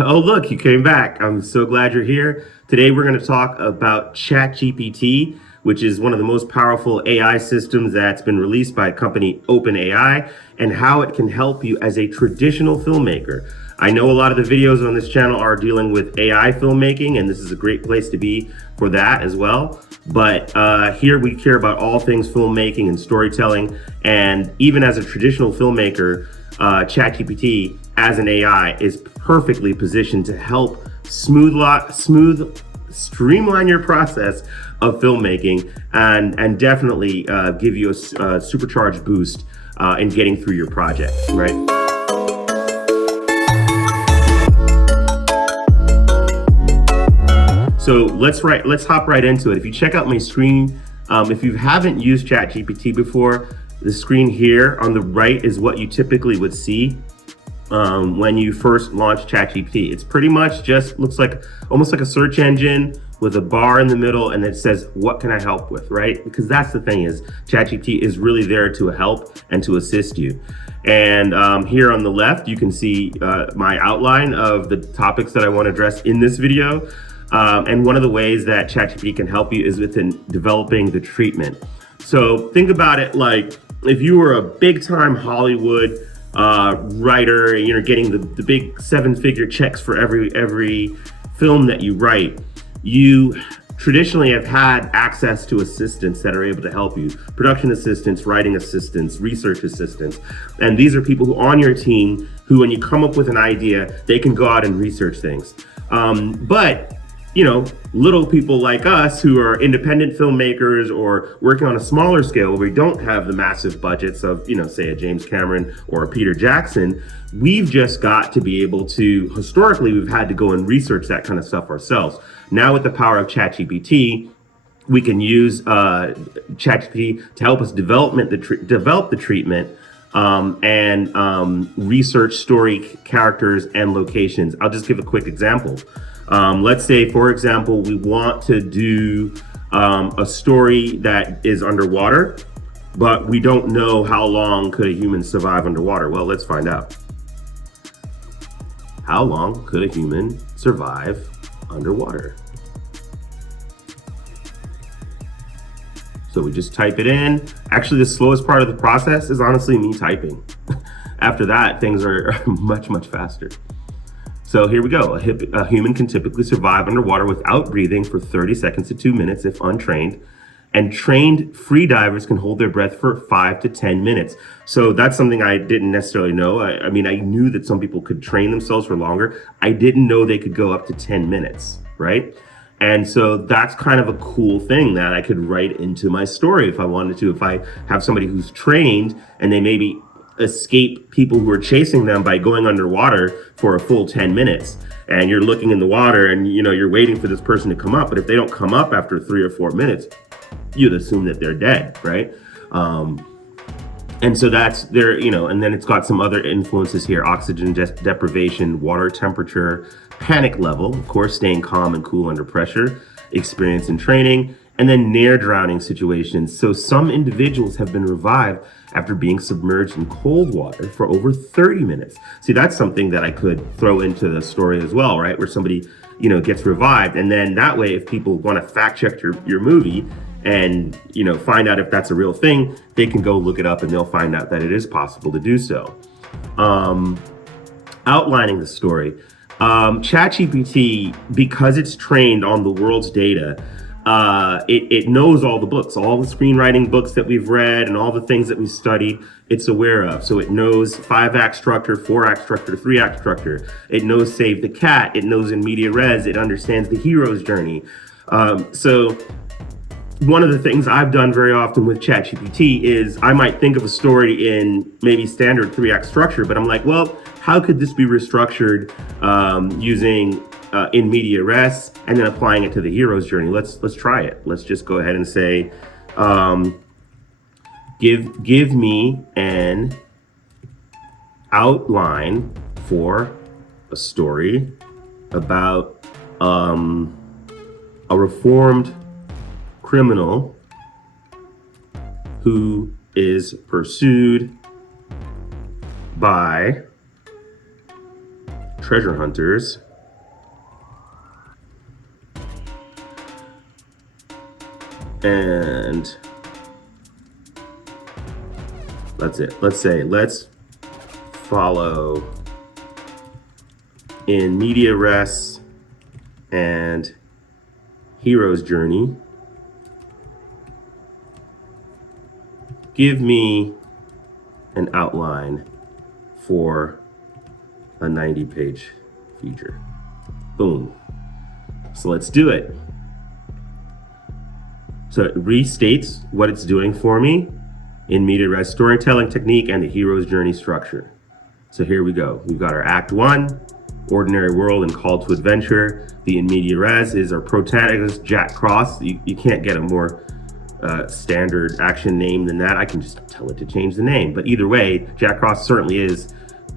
Oh, look, you came back. I'm so glad you're here. Today, we're going to talk about ChatGPT, which is one of the most powerful AI systems that's been released by company OpenAI, and how it can help you as a traditional filmmaker. I know a lot of the videos on this channel are dealing with AI filmmaking, and this is a great place to be for that as well. But here we care about all things filmmaking and storytelling. And even as a traditional filmmaker, ChatGPT as an AI is perfectly positioned to help streamline your process of filmmaking and definitely give you a supercharged boost in getting through your project, right? So let's hop right into it. If you check out my screen, if you haven't used ChatGPT before, the screen here on the right is what you typically would see when you first launch ChatGPT. It's pretty much just looks like almost like a search engine with a bar in the middle, and it says, "What can I help with?" Right? Because that's the thing, is ChatGPT is really there to help and to assist you. And here on the left, you can see my outline of the topics that I want to address in this video. And one of the ways that ChatGPT can help you is within developing the treatment. So think about it like if you were a big-time Hollywood writer, and you're getting the big 7-figure checks for every film that you write. You traditionally have had access to assistants that are able to help you: production assistants, writing assistants, research assistants. And these are people who on your team who, when you come up with an idea, they can go out and research things. But you know, little people like us who are independent filmmakers or working on a smaller scale where we don't have the massive budgets of, say a James Cameron or a Peter Jackson, we've just got to be able to, historically, we've had to go and research that kind of stuff ourselves. Now with the power of ChatGPT, we can use ChatGPT to help us develop the treatment and research story, characters, and locations. I'll just give a quick example. Let's say, for example, we want to do a story that is underwater, but we don't know how long could a human survive underwater. Well, let's find out. How long could a human survive underwater? So we just type it in. Actually, the slowest part of the process is honestly me typing. After that, things are much, much faster. So here we go. A human can typically survive underwater without breathing for 30 seconds to 2 minutes if untrained. And trained free divers can hold their breath for 5 to 10 minutes. So that's something I didn't necessarily know. I mean, I knew that some people could train themselves for longer. I didn't know they could go up to 10 minutes, right? And so that's kind of a cool thing that I could write into my story if I wanted to. If I have somebody who's trained and they maybe escape people who are chasing them by going underwater for a full 10 minutes, and you're looking in the water and you're waiting for this person to come up, but if they don't come up after 3 or 4 minutes, you'd assume that they're dead, right? And so that's there, and then it's got some other influences here: oxygen deprivation, water temperature, panic level, of course, staying calm and cool under pressure, experience and training, and then near drowning situations. So some individuals have been revived after being submerged in cold water for over 30 minutes. See, that's something that I could throw into the story as well, right? Where somebody, gets revived. And then that way, if people want to fact check your movie and, find out if that's a real thing, they can go look it up and they'll find out that it is possible to do so. Outlining the story. ChatGPT, because it's trained on the world's data, it knows all the books, all the screenwriting books that we've read and all the things that we studied, it's aware of. So it knows 5-act structure, 4-act structure, 3-act structure. It knows Save the Cat. It knows in media res. It understands the hero's journey. So one of the things I've done very often with ChatGPT is I might think of a story in maybe standard 3-act structure, but I'm like, well, how could this be restructured using in media res and then applying it to the hero's journey? Let's try it. Let's just go ahead and say, give me an outline for a story about a reformed criminal who is pursued by treasure hunters And that's it. Let's follow in media res and hero's journey. Give me an outline for a 90-page feature. Boom. So let's do it. So it restates what it's doing for me in media res storytelling technique and the hero's journey structure. So here we go. We've got our Act 1, Ordinary World and Call to Adventure. The in media res is our protagonist, Jack Cross. You can't get a more standard action name than that. I can just tell it to change the name. But either way, Jack Cross certainly is,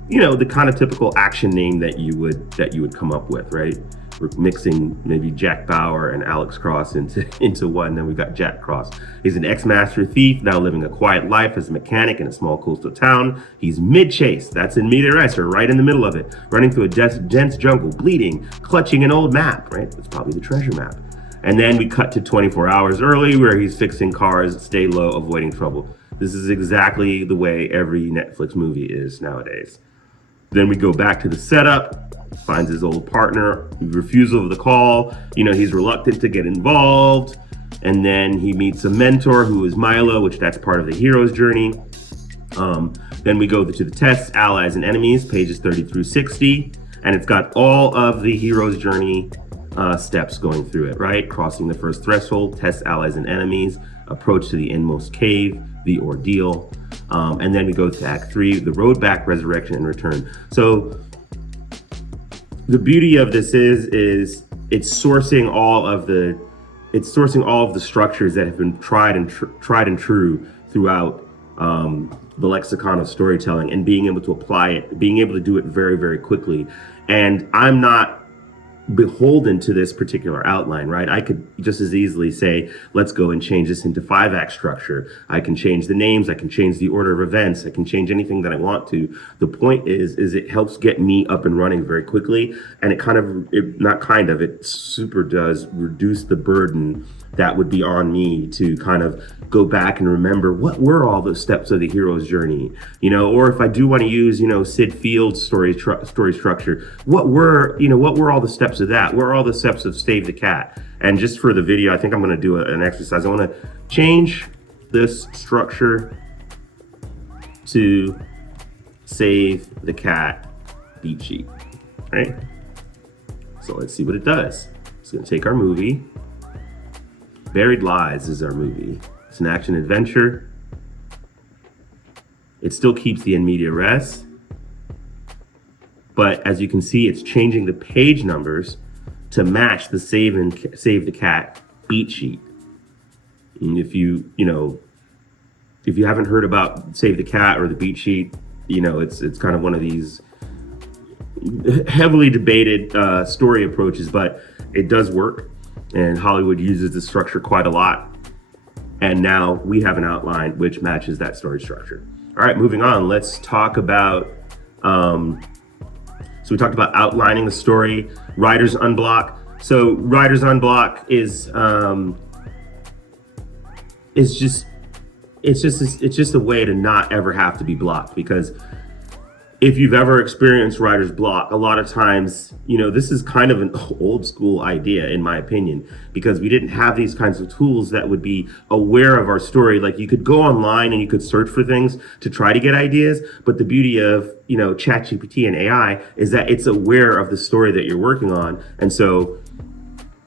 the kind of typical action name that you would come up with, right? We're mixing maybe Jack Bauer and Alex Cross into one. Then we've got Jack Cross. He's an ex-master thief, now living a quiet life as a mechanic in a small coastal town. He's mid-chase, that's in media res, or right in the middle of it, running through a dense jungle, bleeding, clutching an old map, right? It's probably the treasure map. And then we cut to 24 hours early where he's fixing cars, stay low, avoiding trouble. This is exactly the way every Netflix movie is nowadays. Then we go back to the setup, finds his old partner, refusal of the call, he's reluctant to get involved. And then he meets a mentor who is Milo, which that's part of the hero's journey. Then we go to the tests, allies and enemies, pages 30 through 60. And it's got all of the hero's journey steps going through it, right? Crossing the first threshold, test allies and enemies, approach to the inmost cave, the ordeal. And then we go to Act 3, the road back, resurrection, and return. So the beauty of this is it's sourcing all of the structures that have been tried and true throughout the lexicon of storytelling, and being able to apply it, being able to do it very, very quickly. And I'm not beholden to this particular outline, right? I could just as easily say, let's go and change this into 5-act structure. I can change the names, I can change the order of events, I can change anything that I want to. The point is it helps get me up and running very quickly, and it super does reduce the burden that would be on me to kind of go back and remember what were all the steps of the hero's journey, or if I do want to use, Sid Field's story structure, what were all the steps of that? What are all the steps of Save the Cat? And just for the video, I think I'm going to do an exercise. I want to change this structure to Save the Cat beat sheet, right? So let's see what it does. It's going to take our movie. Buried Lies is our movie. It's an action adventure. It still keeps the in media res, but as you can see, it's changing the page numbers to match the Save the Cat beat sheet. And if you haven't heard about Save the Cat or the beat sheet, it's kind of one of these heavily debated story approaches, but it does work. And Hollywood uses this structure quite a lot. And now we have an outline which matches that story structure. All right, moving on. Let's talk about, so we talked about outlining the story, Writer's Unblock. So Writer's Unblock is just a way to not ever have to be blocked, because if you've ever experienced writer's block, a lot of times, this is kind of an old school idea, in my opinion, because we didn't have these kinds of tools that would be aware of our story. Like, you could go online and you could search for things to try to get ideas. But the beauty of, ChatGPT and AI is that it's aware of the story that you're working on. And so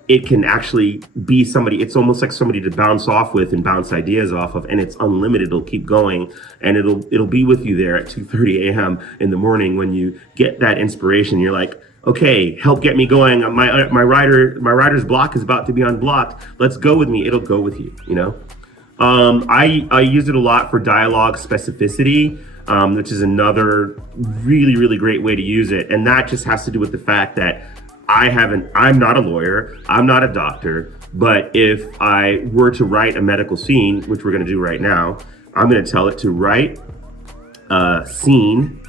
it can actually be somebody, it's almost like somebody to bounce off with and bounce ideas off of, and it's unlimited. It'll keep going, and it'll be with you there at 2:30 a.m. in the morning when you get that inspiration. You're like, okay, help get me going. My writer's block is about to be unblocked. Let's go with me. It'll go with you, I use it a lot for dialogue specificity, which is another really, really great way to use it. And that just has to do with the fact that I'm not a lawyer, I'm not a doctor, but if I were to write a medical scene, which we're going to do right now, I'm going to tell it to write a scene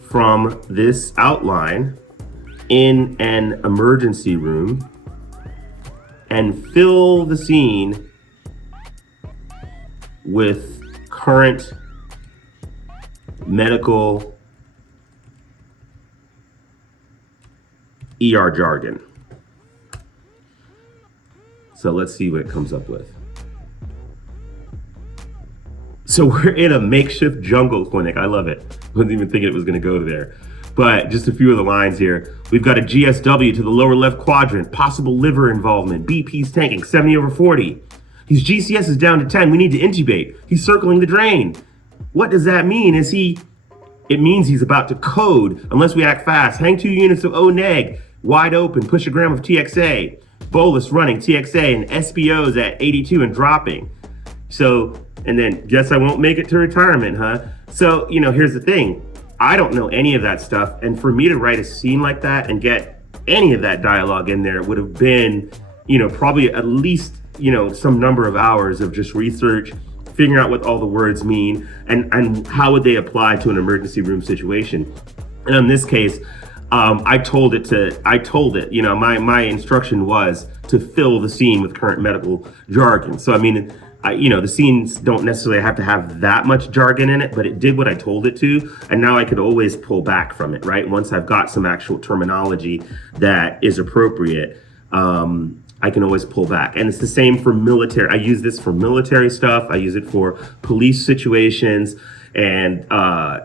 from this outline in an emergency room and fill the scene with current medical ER jargon. So let's see what it comes up with. So we're in a makeshift jungle clinic. I love it. Wasn't even thinking it was going to go there. But just a few of the lines here. We've got a GSW to the lower left quadrant, possible liver involvement, BP's tanking, 70/40. His GCS is down to 10. We need to intubate. He's circling the drain. What does that mean? It means he's about to code unless we act fast. Hang 2 units of O-neg, wide open, push a gram of TXA. Bolus running TXA and SPOs at 82 and dropping. So, and then guess I won't make it to retirement, huh? So, here's the thing. I don't know any of that stuff. And for me to write a scene like that and get any of that dialogue in there would have been, probably at least, some number of hours of just research, figuring out what all the words mean and how would they apply to an emergency room situation. And in this case, I told it, my instruction was to fill the scene with current medical jargon. So, the scenes don't necessarily have to have that much jargon in it, but it did what I told it to. And now I could always pull back from it, right? Once I've got some actual terminology that is appropriate, I can always pull back. And it's the same for military. I use this for military stuff. I use it for police situations. And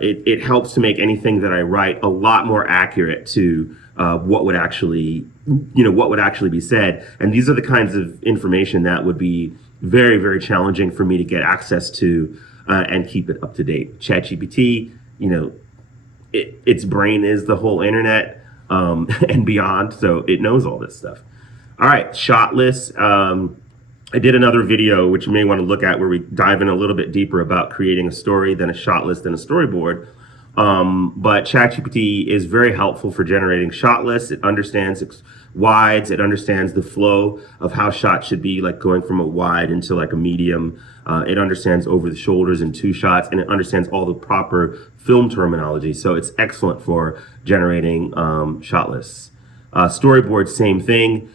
it helps to make anything that I write a lot more accurate to what would actually be said. And these are the kinds of information that would be very, very challenging for me to get access to and keep it up to date. ChatGPT, its brain is the whole internet and beyond, so it knows all this stuff. All right, shot lists. I did another video, which you may want to look at, where we dive in a little bit deeper about creating a story, then a shot list, then a storyboard. But ChatGPT is very helpful for generating shot lists. It understands wides. It understands the flow of how shots should be, like going from a wide into like a medium. It understands over the shoulders in 2 shots, and it understands all the proper film terminology. So it's excellent for generating shot lists. Storyboards, same thing.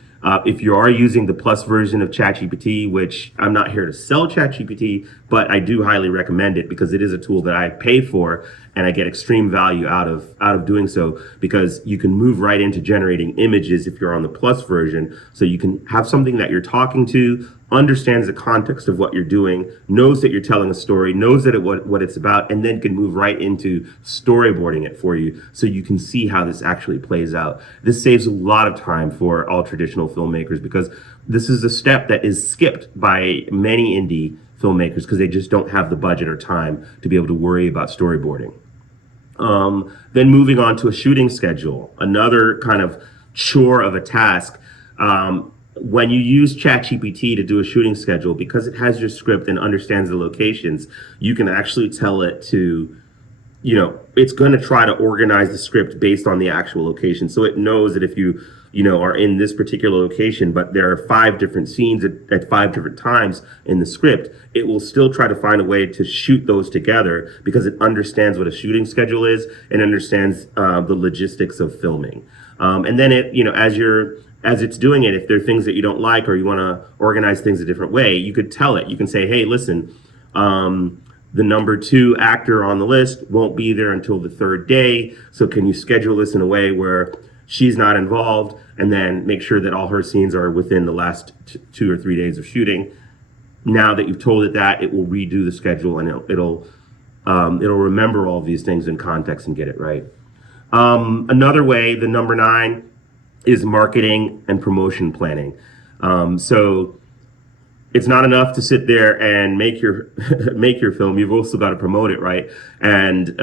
If you are using the plus version of ChatGPT, which I'm not here to sell ChatGPT, but I do highly recommend it because it is a tool that I pay for and I get extreme value out of doing so, because you can move right into generating images if you're on the plus version. So you can have something that you're talking to, understands the context of what you're doing, knows that you're telling a story, knows that what it's about, and then can move right into storyboarding it for you so you can see how this actually plays out. This saves a lot of time for all traditional filmmakers, because this is a step that is skipped by many indie filmmakers because they just don't have the budget or time to be able to worry about storyboarding. Then moving on to a shooting schedule, another kind of chore of a task. When you use ChatGPT to do a shooting schedule, because it has your script and understands the locations, you can actually tell it to, it's going to try to organize the script based on the actual location. So it knows that if you are in this particular location, but there are 5 different scenes at 5 different times in the script, it will still try to find a way to shoot those together because it understands what a shooting schedule is and understands the logistics of filming. And then as it's doing it, if there are things that you don't like or you want to organize things a different way, you could tell it. You can say, hey, listen, the number 2 actor on the list won't be there until the 3rd day. So can you schedule this in a way where she's not involved, and then make sure that all her scenes are within the last 2 or 3 days of shooting. Now that you've told it that, it will redo the schedule, and it'll remember all these things in context and get it right. Another way, the number 9, is marketing and promotion planning. So it's not enough to sit there and make your film. You've also got to promote it, right? And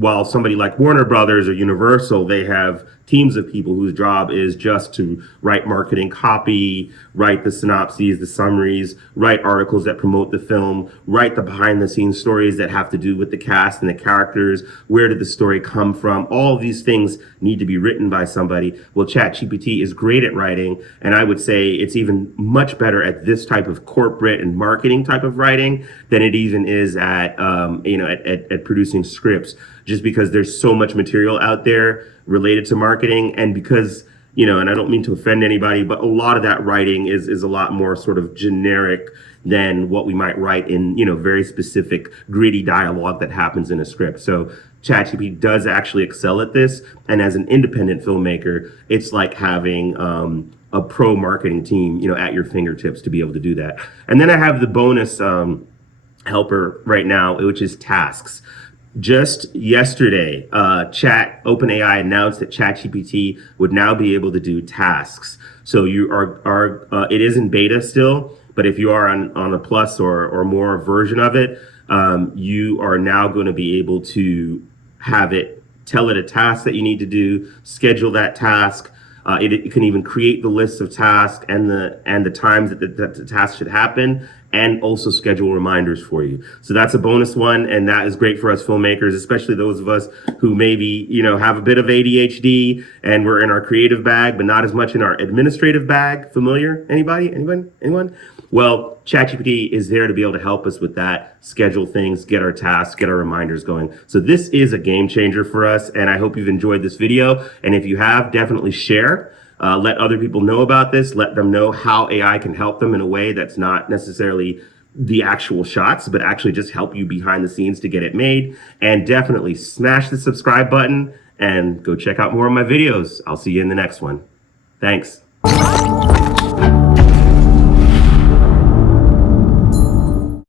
while somebody like Warner Brothers or Universal, they have teams of people whose job is just to write marketing copy, write the synopses, the summaries, write articles that promote the film, write the behind the scenes stories that have to do with the cast and the characters. Where did the story come from? All of these things need to be written by somebody. Well, ChatGPT is great at writing, and I would say it's even much better at this type of corporate and marketing type of writing than it even is at producing scripts, just because there's so much material out there related to marketing, and because and I don't mean to offend anybody, but a lot of that writing is a lot more sort of generic than what we might write in, very specific gritty dialogue that happens in a script. So ChatGPT does actually excel at this. And as an independent filmmaker, it's like having a pro marketing team, at your fingertips to be able to do that. And then I have the bonus helper right now, which is tasks. Just yesterday, OpenAI announced that ChatGPT would now be able to do tasks. So you are it is in beta still, but if you are on a plus or more version of it, you are now going to be able to have it tell it a task that you need to do, schedule that task. It can even create the list of tasks and the times that the task should happen, and also schedule reminders for you. So that's a bonus one, and that is great for us filmmakers, especially those of us who maybe have a bit of ADHD and we're in our creative bag, but not as much in our administrative bag. Familiar? Anybody? Anyone? Well, ChatGPT is there to be able to help us with that, schedule things, get our tasks, get our reminders going. So this is a game changer for us, and I hope you've enjoyed this video. And if you have, definitely share. Let other people know about this. Let them know how AI can help them in a way that's not necessarily the actual shots, but actually just help you behind the scenes to get it made. And definitely smash the subscribe button and go check out more of my videos. I'll see you in the next one. Thanks.